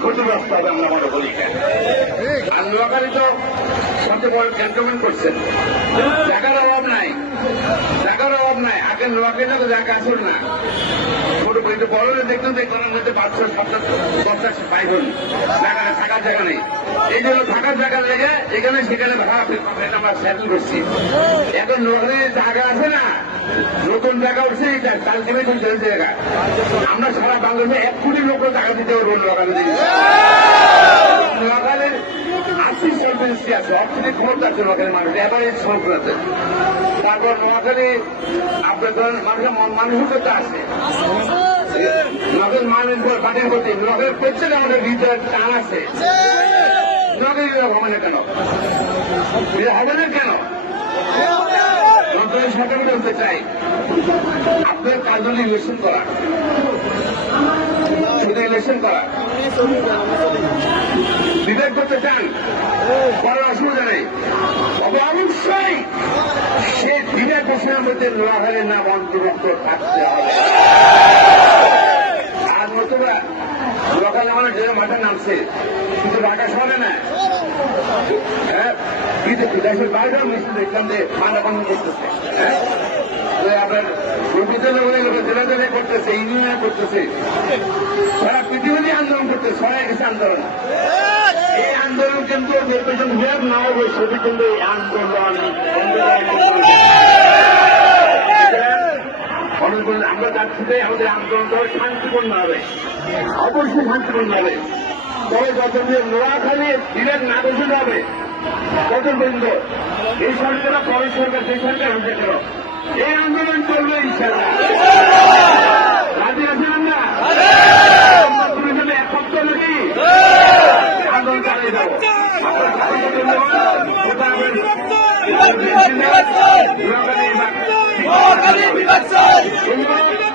ক্ষতিগ্রস্ত হবে আমরা মনে করি আর নোয়াখালী তো সবচেয়ে ক্যান্টনমেন্ট করছেন। জায়গার অভাব নাই। জায়গার অভাব নাই। আগে নোয়াখালী তো জায়গা আসল না। থাকার জায়গা নেই। এই থাকার জায়গা লেগে এখানে সেখানে আছে না? নতুন জায়গা আমরা সারা বাংলাদেশে এক লোক টাকা দিতে পারব নোয়াখালী নোয়াখালীর সলভেন্সি আছে ক্ষমতা আছে নোয়াখালীর মানুষ আছে। তারপর নোয়াখালী আপনার ধরেন মানুষের মন মানসিকতা আছে। নোয়াখালীর মানুষ পাঠিয়ে করতে নোয়াখালীর প্রত্যেক আমাদের হৃদয় টান আছে। নোয়াখালী হবে না কেন? হবে না কেন? সাথে বলতে চাই, আপনার কাজ ইলেকশন করা শুধু ইলেকশন করা, বিবেক করতে চান, করার অসুবিধা নেই। অবশ্যই সে বিবেক ঘোষণার মধ্যে নোয়াখালীর নাম অন্তর্ভুক্ত থাকতে হবে। আর নতুবা নোয়াখালী মানে যে মাঠে নামছে কিন্তু ঢাকা শহরে না। হ্যাঁ মানা করতেছে। হ্যাঁ পৃথিবীতে আন্দোলন করতেছে গেছে আন্দোলন। এই আন্দোলন কিন্তু নির্বাচন হয়ে না হবে সেটি কিন্তু আন্দোলন যে আমাদের আন্দোলনটা শান্তিপূর্ণ হবে। অবশ্যই শান্তিপূর্ণ হবে। তবে যতদিন নোয়াখালী বিরাট না ঘোষিত হবে তত পর্যন্ত এই সরকার পরে সরকার সেই সরকার হতে গেল এই আন্দোলন চলবে রাজি আছেন আমরা? জন্য নাকি? আন্দোলন চালিয়ে যাব। আপনার সবাইকে